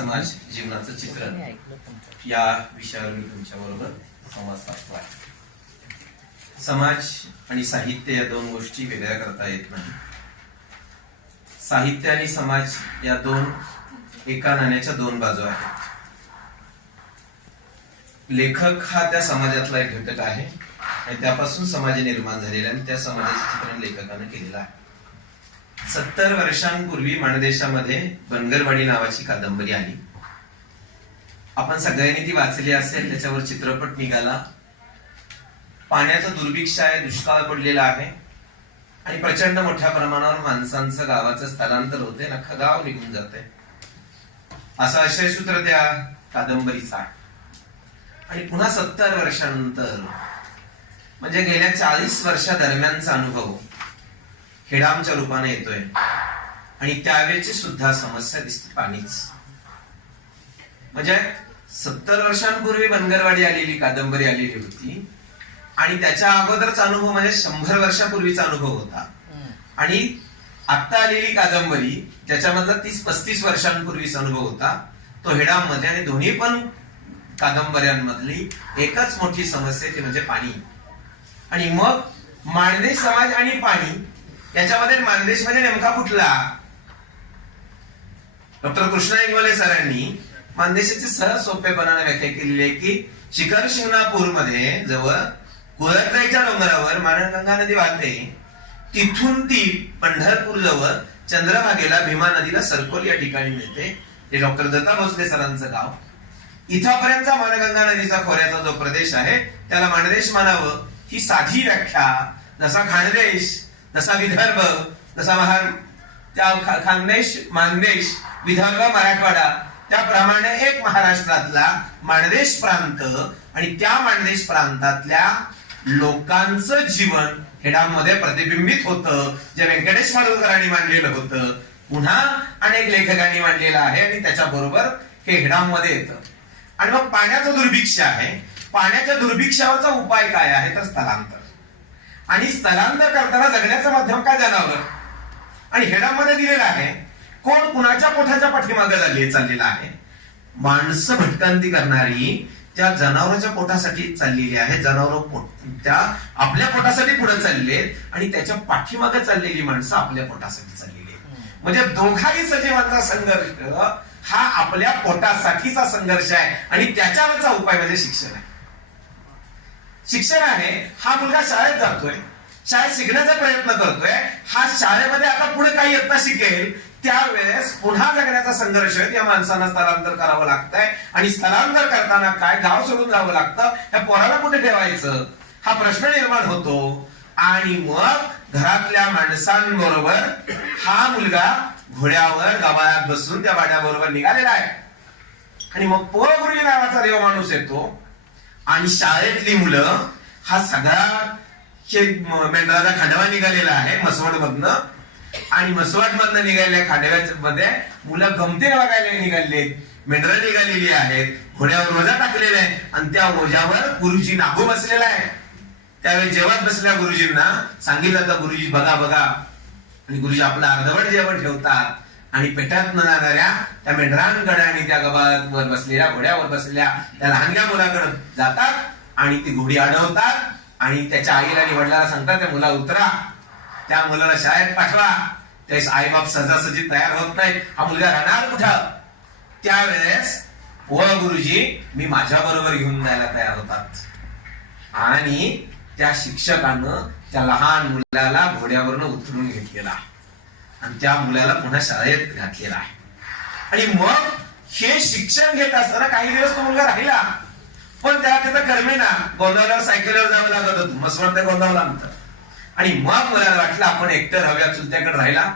समाज जीवनाचं चित्र या विषयावर मी तुमच्याबरोबर संवाद साधतो आहे. समाज आणि साहित्य या दोन गोष्टी वेगळ्या करता येत नाही. साहित्य आणि समाज या दोन एका नाण्याच्या दोन बाजू आहेत. लेखक हा त्या समाजातला एक घटक आहे आणि त्यापासून समाज निर्माण झालेला आणि त्या समाजाचे चित्रण लेखकाने केलेलं आहे. 70 वर्षांपूर्वी माणदेशामध्ये बनगरवाडी नावाची कादंबरी आली. आपण सगळ्यांनी ती वाचली असेल. त्याच्यावर चित्रपट निघाला. पाण्याचं दुर्भिक्ष आहे, दुष्काळ पडलेला आहे आणि प्रचंड मोठ्या प्रमाणावर माणसांचं गावाचं स्थलांतर होते. अख्खं गाव निघून जाते असा आशयसूत्र त्या कादंबरीचा आहे. आणि पुन्हा 70 वर्षानंतर म्हणजे गेल्या 40 वर्षादरम्यानचा अनुभव हेडामच्या रूपाने येतोय आणि त्यावेळेची सुद्धा समस्या दिसते पाणीच. म्हणजे 70 वर्षांपूर्वी बनगरवाडी आलेली कादंबरी आलेली होती आणि त्याच्या अगोदरचा अनुभव म्हणजे 100 वर्षापूर्वीचा अनुभव होता. आणि आता आलेली कादंबरी ज्याच्यामधला 30-35 वर्षांपूर्वीचा अनुभव होता तो हेडाम मध्ये. आणि दोन्ही पण कादंबऱ्यांमधली एकच मोठी समस्या ती म्हणजे पाणी. आणि मग माणदेश समाज आणि पाणी याच्यामध्ये माणदेश मध्ये नेमका कुठला? डॉक्टर कृष्णा इंगोले सरांनी माणदेशाची सहज सोपेपणाने व्याख्या केलेली आहे की शिखर शिंगणापूर मध्ये जवळ कुळकजाईच्या डोंगरावर माणगंगा नदी वाहते. तिथून ती पंढरपूर जवळ चंद्रभागेला भीमा नदीला सरकोल या ठिकाणी मिळते. हे डॉक्टर दत्ता भोसले सरांचं गाव. इथपर्यंतचा माणगंगा नदीचा खोऱ्याचा जो प्रदेश आहे त्याला माणदेश मानावं ही साधी व्याख्या. जसा खानदेश, जसा विदर्भ, जसा खानदेश, मानदेश, विदर्भ, मराठवाडा त्याप्रमाणे एक महाराष्ट्रातला माणदेश प्रांत आणि त्या माणदेश प्रांतातल्या लोकांचं जीवन हेडामध्ये प्रतिबिंबित होतं. जे व्यंकटेश माडगुळकरांनी मांडलेलं होतं पुन्हा अनेक लेखकांनी मांडलेलं आहे आणि त्याच्याबरोबर हे हेडामध्ये येतं. आणि मग पाण्याचं दुर्भिक्ष आहे. पाण्याच्या दुर्भिक्षावरचा उपाय काय आहे तर स्थलांतर. आणि स्थलांतर करताना जगण्याचं माध्यम काय? जनावर. आणि हेडामध्ये दिलेलं आहे कोण कुणाच्या पोटाच्या पाठीमागे चाललेला आहे. माणसं भटकंती करणारी त्या जनावरांच्या पोटासाठी चाललेली आहे. जनावर त्या आपल्या पोटासाठी पुढे चालले आणि त्याच्या पाठीमागे चाललेली माणसं आपल्या पोटासाठी चाललेली आहेत. म्हणजे दोघाही सजीवांचा संघर्ष हा आपल्या पोटासाठीचा संघर्ष आहे. आणि त्याच्यावरचा उपाय म्हणजे शिक्षण आहे. शिक्षण आहे. हा मुलगा शाळेत जातोय, शाळेत शिकण्याचा प्रयत्न करतोय. हा शाळेमध्ये आता पुढे काही इयत्ता शिकेल त्यावेळेस पुन्हा जगण्याचा संघर्ष आहे. या माणसांना स्थलांतर करावं लागतंय. आणि स्थलांतर करताना काय गाव सोडून जावं लागतं. या पोराला कुठे ठेवायचं हा प्रश्न निर्माण होतो. आणि मग घरातल्या माणसांबरोबर हा मुलगा घोड्यावर गावात बसून त्या वाड्याबरोबर निघालेला आहे. आणि मग पोरगुरुजी नावाचा देव माणूस येतो आणि शाळेतली मुलं हा सगळा मेंढराचा खांडवा निघालेला आहे मसवड मधनं. आणि मसवड मधनं निघालेल्या खांडव्यामध्ये मुलं गमतीने बघायला निघाले. मेंढरं निघालेली आहेत. घोड्यावर रोजा टाकलेला आहे आणि त्या ओझ्यावर गुरुजी नागू बसलेला आहे. त्यावेळी जेवण बसल्या गुरुजींना सांगितलं तर गुरुजी बघा बघा. आणि गुरुजी आपलं अर्धवट जेवण ठेवतात आणि पेटात न जाणाऱ्या त्या मेंढरांकडे आणि त्या गबावर बसलेल्या घोड्यावर बसलेल्या त्या लहानग्या मुलाकडे जातात आणि ती घोडी अडवतात आणि त्याच्या आईला आणि वडिलांना सांगतात त्या मुला उतरा, त्या मुलाला शाळेत पाठवा. त्यावेळेस आईबाप सहजासहजी तयार होत नाहीत. हा मुलगा राहणार कुठं? त्यावेळेस गुरुजी मी माझ्या बरोबर घेऊन जायला तयार होतात. आणि त्या शिक्षकानं त्या लहान मुलाला घोड्यावरनं उतरून घेतलेला आणि त्या मुलाला पुन्हा शाळेत घातलेला आहे. आणि मग हे शिक्षण घेत असताना काही दिवस तो मुलगा राहिला पण त्याला तिथं करमेना. गोंधळावर सायकलवर जावं लागत होतं. मसवड ते गोंधळला नंतर. आणि मग मुलाला वाटलं आपण एकटं राहूया. चुलत्याकडे राहिला.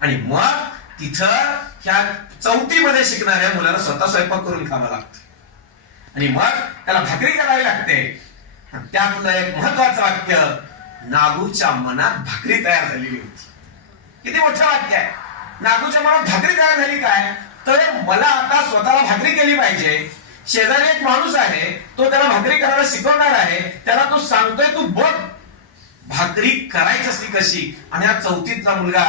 आणि मग तिथं ह्या 4थी मध्ये शिकणाऱ्या मुलाला स्वतः स्वयंपाक करून खावा लागतो. आणि मग त्याला भाकरी करावी लागते. त्यातलं एक महत्वाचं वाक्य नागूच्या मनात भाकरी तयार झालेली होती. किती मोठं वाक्य आहे. नागूच्या मनात भाकरी तयार झाली काय तर मला आता स्वतःला भाकरी केली पाहिजे. शेजारी एक माणूस आहे तो त्याला भाकरी करायला शिकवणार आहे. त्याला तो सांगतोय तू बघ भाकरी करायची असती कशी. आणि हा 4थीतला मुलगा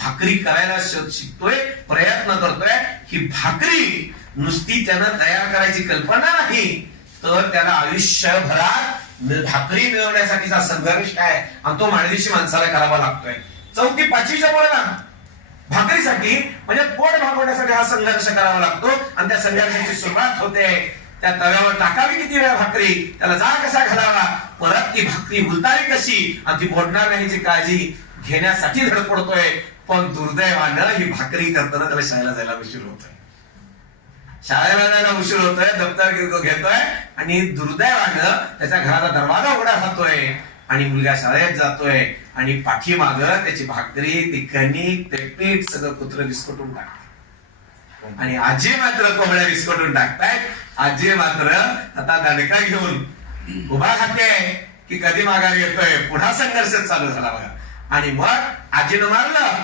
भाकरी करायला शिकतोय, प्रयत्न करतोय. ही भाकरी नुसती त्यानं तयार करायची कल्पना नाही, तर त्याला आयुष्यभरात भाकरी मिळवण्यासाठीचा संघर्ष आहे आणि तो माणदेशी माणसाला करावा लागतोय. 4थी 5वीच्या मुलाला भाकरीसाठी म्हणजे पोट भागवण्यासाठी हा संघर्ष करावा लागतो आणि त्या संघर्षाची सुरुवात होते. त्या तव्यावर टाकावी किती वेळा भाकरी, त्याला जाळ कसा घालावा, परत ती भाकरी उलटावी कशी आणि ती बोलणार नाही याची काळजी घेण्यासाठी धडपडतोय. पण दुर्दैवानं ही भाकरी करताना त्याला शाळेला जायला उशीर होतोय. शाळेला जायला उशीर होतोय, दप्तर घेतोय आणि दुर्दैवानं त्याच्या घराचा दरवाजा उघडा राहतोय आणि मुलगा शाळेत जातोय आणि पाठीमाग त्याची भाकरी, ती कणिक, ते पीठ सगळं कुत्र विस्कटून टाकते आणि आजी मात्र कोंबड्या विस्कटून टाकतायत. आजी मात्र आता दणका घेऊन उभा राहते की कधी माघारी येतोय. पुन्हा संघर्ष चालू झाला बघा. आणि मग आजीनं मारलं,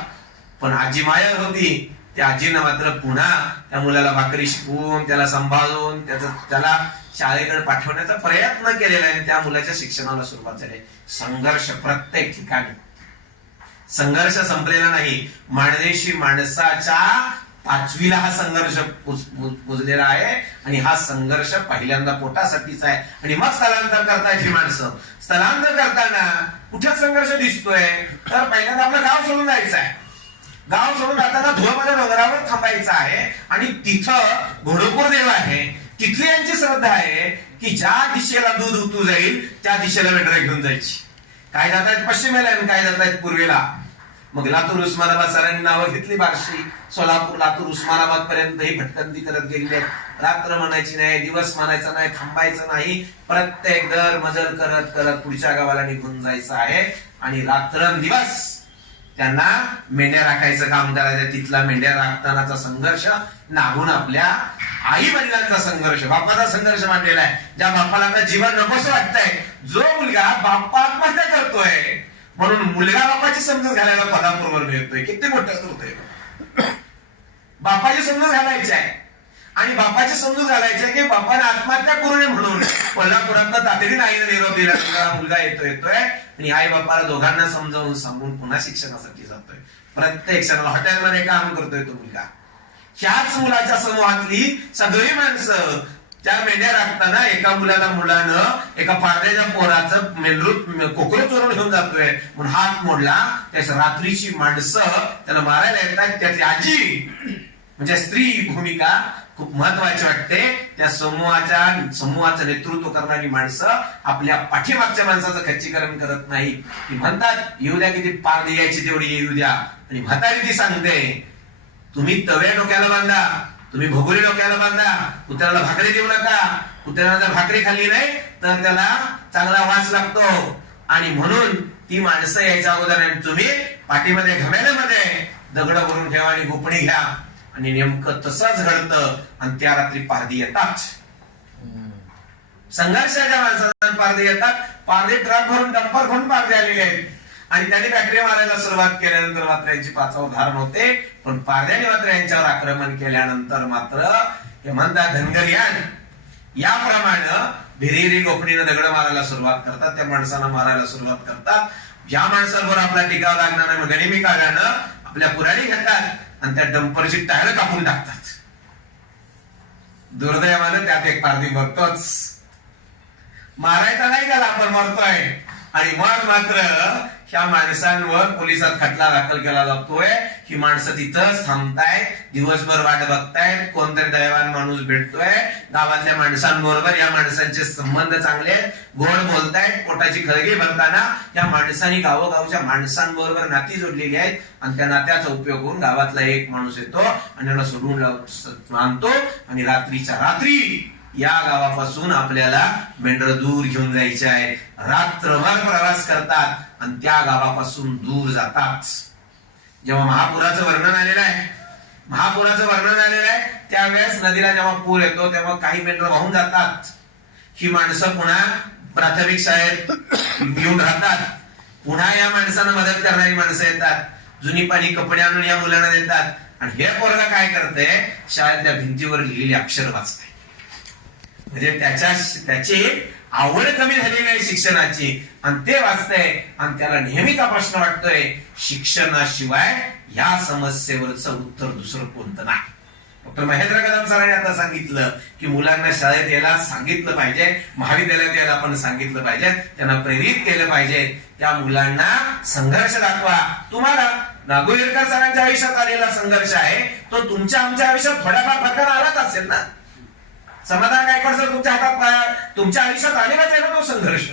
पण आजी मायर होती. त्या आजीनं मात्र पुन्हा त्या मुलाला भाकरी शिकवून, त्याला सांभाळून, त्याला शाळेकडे पाठवण्याचा प्रयत्न केलेला आहे. त्या मुलाच्या शिक्षणाला सुरुवात झाली. संघर्ष प्रत्येक ठिकाणी. संघर्ष संपलेला नाही. माणदेशी माणसाच्या 5वीला हा संघर्ष पुजलेला आहे आणि हा संघर्ष पहिल्यांदा पोटासाठीचा आहे. आणि मग स्थलांतर करतायत ही माणसं. स्थलांतर करताना कुठे संघर्ष दिसतोय, तर पहिल्यांदा आपलं गाव सोडून जायचं आहे. गाव सोडून जाताना धुळमध्ये डोंगरावर थांबायचं आहे आणि तिथं घोडोपूर देव आहे. तिथली यांची श्रद्धा आहे की ज्या दिशेला दूध उतू जाईल त्या दिशेला मेंढरं घेऊन जायची. काय जातायत पश्चिमेला आणि काय जातायत पूर्वेला. मग लातूर उस्मानाबाद सरांनी नावं घेतली. बार्शी, सोलापूर, लातूर, उस्मानाबाद पर्यंत ही भटकंती करत गेलेली. रात्र म्हणायची नाही, दिवस म्हणायचा नाही, थांबायचं नाही. प्रत्येक दर मजल करत करत पुढच्या गावाला निघून जायचं आहे आणि रात्रंदिवस त्यांना मेंढ्या राखायचं काम करायचं. तिथला मेंढ्या राखतानाचा संघर्ष नाहून आपल्या आई वडिलांचा संघर्ष, बापाचा संघर्ष मांडलेला आहे. ज्या बापाला आता जीवन नकोसं वाटतंय, जो मुलगा बाप्पा आत्महत्या करतोय म्हणून मुलगा बापाची समजूत घालायला पदापूर्वर मिळतोय. किती मोठं होतोय. बापाची समजूत घालायची आहे आणि बापाची समजूत घालायची आहे की बापाने आत्महत्या करू नये म्हणून. कोल्हापुरात तातडीने आईने निरोप दिला, मुलगा येतोय आणि आई बापाला दोघांना समजावून सांगून पुन्हा शिक्षणासाठी जातोय. प्रत्येक क्षणाला हॉटेलमध्ये काम करतोय तो मुलगा. ह्याच मुलाच्या समूहातली सगळी माणसं त्या मेंढ्या राखताना एका मुलानं एका पारड्याच्या पोराचं मेंढरू कोकरू चोरून घेऊन जातोय म्हणून हात मोडला. त्याच्या रात्रीची माणसं त्याला मारायला येतात. त्यातली आजी म्हणजे स्त्री भूमिका खूप महत्वाची वाटते. त्या समूहाचं नेतृत्व करणारी माणसं आपल्या पाठीमागच्या माणसाचं खच्चीकरण करत नाही. ती म्हणतात येऊ द्या, किती पार यायची तेवढी येऊ द्या. आणि म्हातारी ती सांगते तुम्ही तव्या डोक्याला बांधा, तुम्ही भोगोली डोक्याला बांधा, कुत्र्याला भाकरी देऊ नका. कुत्र्याला जर भाकरी खाल्ली नाही तर त्याला चांगला वास लागतो. आणि म्हणून ती माणसं यायच्या अगोदर तुम्ही पाठीमध्ये घमेल्यामध्ये दगड भरून ठेवा आणि गोपणी घ्या. आणि नेमकं तसंच घडतं आणि त्या रात्री पारधी येतात. संघर्षाच्या माणसांना पारधी येतात. पारधी ट्रक भरून डंपर भरून पारधी आलेले आहेत आणि त्यांनी बॅटरी मारायला सुरुवात केल्यानंतर मात्र यांची पाचावर धारण होते. पण पारध्याने मात्र यांच्यावर आक्रमण केल्यानंतर मात्र हे म्हणतात धनगरियान याप्रमाणे भिरेरी गोपणीनं दगड मारायला सुरुवात करतात. त्या माणसांना मारायला सुरुवात करतात. ज्या माणसांवर आपला टिकाव लागणार नाही गणिमी काढानं आपल्या पुराणी घेतात आणि त्या डंपरची टायर कापून टाकतात. दुर्दैवानं त्यात एक पारधी मरतोच. मारायचा नाही त्याला, आपण मरतोय. आणि मग मात्र ह्या माणसांवर पोलिसात खटला दाखल केला जातोय. ही माणसं तिथंच थांबतायत, दिवसभर वाट बघतायत, कोणतरी दैवान माणूस भेटतोय. गावातल्या माणसांबरोबर या माणसांचे संबंध चांगले, गोड बोलतायत. पोटाची खळगी भरताना या माणसांनी गावोगावच्या माणसांबरोबर नाती जोडलेली आहेत आणि त्या नात्याचा उपयोग करून गावातला एक माणूस येतो आणि त्याला सोडून आणतो आणि रात्रीच्या रात्री या गावापासून आपल्याला मेंढर दूर घेऊन जायचे आहे. रात्रभर प्रवास करतात आणि त्या गावापासून दूर जातात. जेव्हा महापुराचं वर्णन आलेलं आहे त्यावेळेस नदीला जेव्हा पूर येतो तेव्हा काही मेंढर वाहून जातात. ही माणसं पुन्हा प्राथमिक शाळेत येऊन राहतात. पुन्हा या माणसांना मदत करणारी माणसं येतात. जुनी पाणी कपडे आणून या मुलांना देतात आणि हे पोरगा काय करते, शाळेतल्या भिंतीवर लिहिलेली अक्षर वाचते. म्हणजे त्याची आवड कमी झालेली आहे शिक्षणाची आणि ते वाचतंय आणि त्याला नेहमीचा प्रश्न वाटतोय शिक्षणाशिवाय या समस्येवरचं उत्तर दुसरं कोणतं नाही. डॉक्टर महेंद्र कदम सरांनी आता सांगितलं की मुलांना शाळेत यायला सांगितलं पाहिजे, महाविद्यालयात यायला आपण सांगितलं पाहिजे, त्यांना प्रेरित केलं पाहिजे. त्या मुलांना संघर्ष दाखवा. तुम्हाला नागोविरकर सरांच्या आयुष्यात आलेला संघर्ष आहे तो तुमच्या आमच्या आयुष्यात थोड्याफार फरकाने आलाच असेल ना. समाधान गायकवाड सर तुमच्या हातात तुमच्या आयुष्यात आलेलाच आहे ना तो संघर्ष.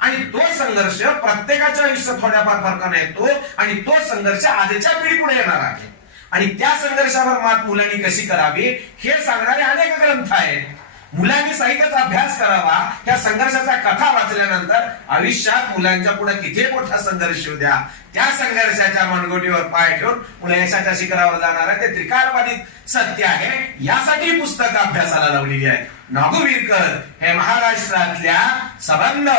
आणि तो संघर्ष प्रत्येकाच्या आयुष्यात थोड्याफार फरकाने येतो आणि तो संघर्ष आजच्या पिढी पुढे येणार आहे. आणि त्या संघर्षावर मात मुलांनी कशी करावी हे सांगणारे अनेक ग्रंथ आहेत. मुलांनी साहित्याचा अभ्यास करावा. त्या संघर्षाचा कथा वाचल्यानंतर आयुष्यात मुलांच्या पुढे किती मोठा संघर्ष होऊ द्या, त्या संघर्षाच्या मनगोटीवर पाय ठेवून मुलं यशाच्या शिखरावर जाणार आहे. ते त्रिकालबाधित सत्य आहे. यासाठी पुस्तक अभ्यासाला लावलेली आहे. नागोविरकर हे महाराष्ट्रातल्या सबंध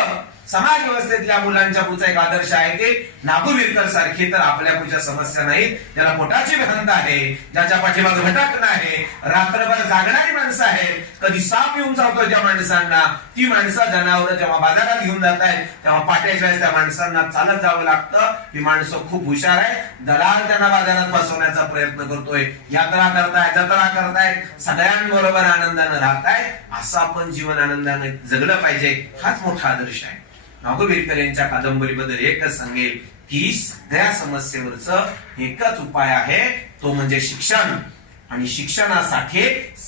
समाज व्यवस्थेतल्या मुलांच्या पुढचा एक आदर्श आहे की नागोविरकर सारखी तर आपल्या पुढच्या समस्या नाहीत. त्याला पोटाची भ्रांत आहे, ज्याच्या पाठीमागे भटकणं आहे, रात्रभर जागणारी माणसं आहेत. कधी साप येऊन जातो त्या माणसांना, ती माणसं जनावर जेव्हा बाजारात घेऊन जात आहेत तेव्हा पाट्याच्या वेळेस त्या माणसांना चालत जावं लागतं. ही माणसं खूप हुशार आहे. दलाल त्यांना बाजारात फसवण्याचा प्रयत्न करतोय. यात्रा करतायत, जत्रा करतायत, सगळ्यांबरोबर आनंदानं राहतायत. असं आपण जीवन आनंदाने जगलं पाहिजे. हाच मोठा आदर्श आहे. नागोविरकर यांच्या कादंबरीबद्दल एकच सांगेल की सगळ्या समस्येवरच एकच उपाय आहे, तो म्हणजे शिक्षण. आणि शिक्षणासाठी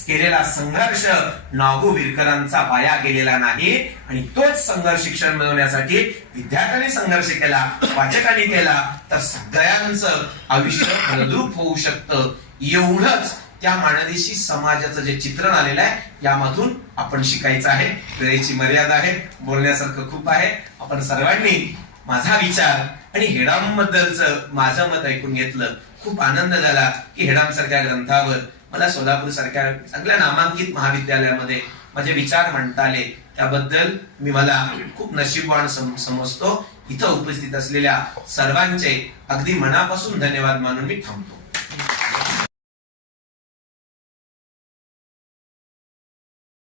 केलेला संघर्ष नागोविरकरांचा वाया गेलेला नाही. आणि तोच संघर्ष शिक्षण मिळवण्यासाठी विद्यार्थ्यांनी संघर्ष केला, वाचकांनी केला तर सगळ्यांचं आयुष्य फलद्रूप होऊ शकतं. एवढंच त्या माणदेशी समाजाचं जे चित्रण आलेलं आहे यामधून आपण शिकायचं आहे. वेळेची मर्यादा आहे, बोलण्यासारखं खूप आहे. आपण सर्वांनी माझा विचार आणि हेडाम बद्दलचं माझं मत ऐकून घेतलं. खूप आनंद झाला की हेडाम सारख्या ग्रंथावर मला सोलापूर सारख्या चांगल्या नामांकित महाविद्यालयामध्ये माझे विचार मांडता आले. त्याबद्दल मी मला खूप नशीबवान समजतो. इथं उपस्थित असलेल्या सर्वांचे अगदी मनापासून धन्यवाद मानून मी थांबतो.